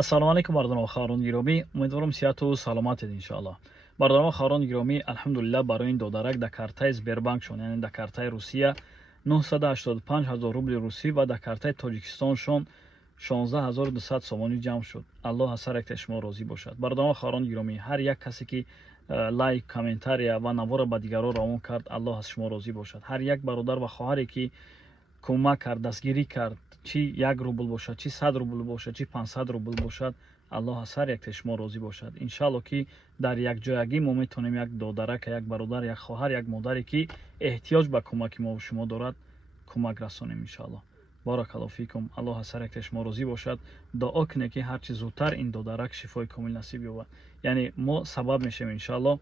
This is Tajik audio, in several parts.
ассалому алайкум мардумо хаҳрони гиромӣ, умедворам сиҳату саломатед иншоаллоҳ. Мардумо хаҳрони гиромӣ, алҳамдулиллаҳ барои ин додарак дар картаи Сбербанкшон, яъне дар картаи Русия 985 000 рубли русӣ ва дар картаи Тоҷикистоншон 16200 сомонӣ ҷамъ шуд. Аллоҳ аз ҳар якте шумо розӣ бошад. Мардумо хаҳрони гиромӣ, ҳар як касе ки лайк, комментария ва навора ба дигарон равон кард, Аллоҳ аз шумо розӣ бошад. Ҳар як бародар ва хоҳаре ки кӯмак кард, дастгирӣ кард, чи 1 рубл бошад, чи 100 рубл бошад, чи 500 рубл бошад, Аллоҳ аз ҳар якте шумо розӣ бошад. Иншааллоҳ ки дар якҷоягӣ мо метавонем як додарак, як бародар, як хоҳар, як модаре ки эҳтиёҷ ба кӯмаки мо шумо дорад, кӯмак расонем иншааллоҳ. Баракаллоҳу фикум. Аллоҳ аз ҳар якте шумо розӣ бошад. Дуо кунем ки ҳарчи зудтар ин додарак шифои комил насиб ёбад. Яъне мо сабаб мешавем иншааллоҳ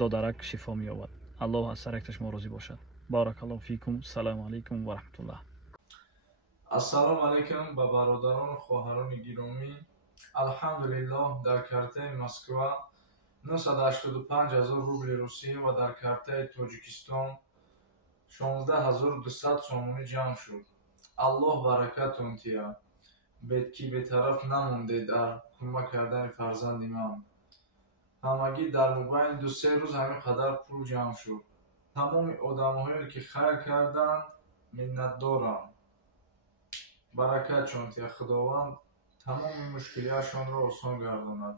додарак шифо меёбад. Аллоҳ аз ҳар якте шумо розӣ бошад. Баракаллоҳу фикум. Салому алайкум ва раҳматуллоҳ. Ассалому алайкум ба бародарону хоҳарони гиромӣ. Алҳамдулиллоҳ, дар картаи Москва 985 000 рубли русӣ ва дар картаи Тоҷикистон 16200 сомонӣ ҷамъ шуд. Аллоҳ баракатон тия, ки бетараф намондед дар кӯмак кардани фарзанди ман. Ҳамагӣ дар мобайни 2-3 рӯз ҳамин қадар пул ҷамъ шуд. тамоми одамҳое ки хайр карданд, миннатдорам. Баракатшон тия, худованд тамоми мушкилиашонро осон гардонад.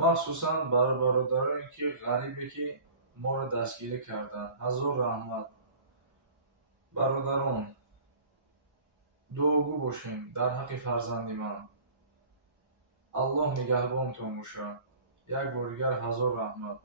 махсусан бар бародароне ки ғарибе ки моро дастгирӣ карданд, ҳазор раҳмат. бародарон, дуогӯ бошем дар ҳаққи фарзанди ман. Аллоҳ нигаҳбонтон бошад. як бор дигар ҳазор раҳмат.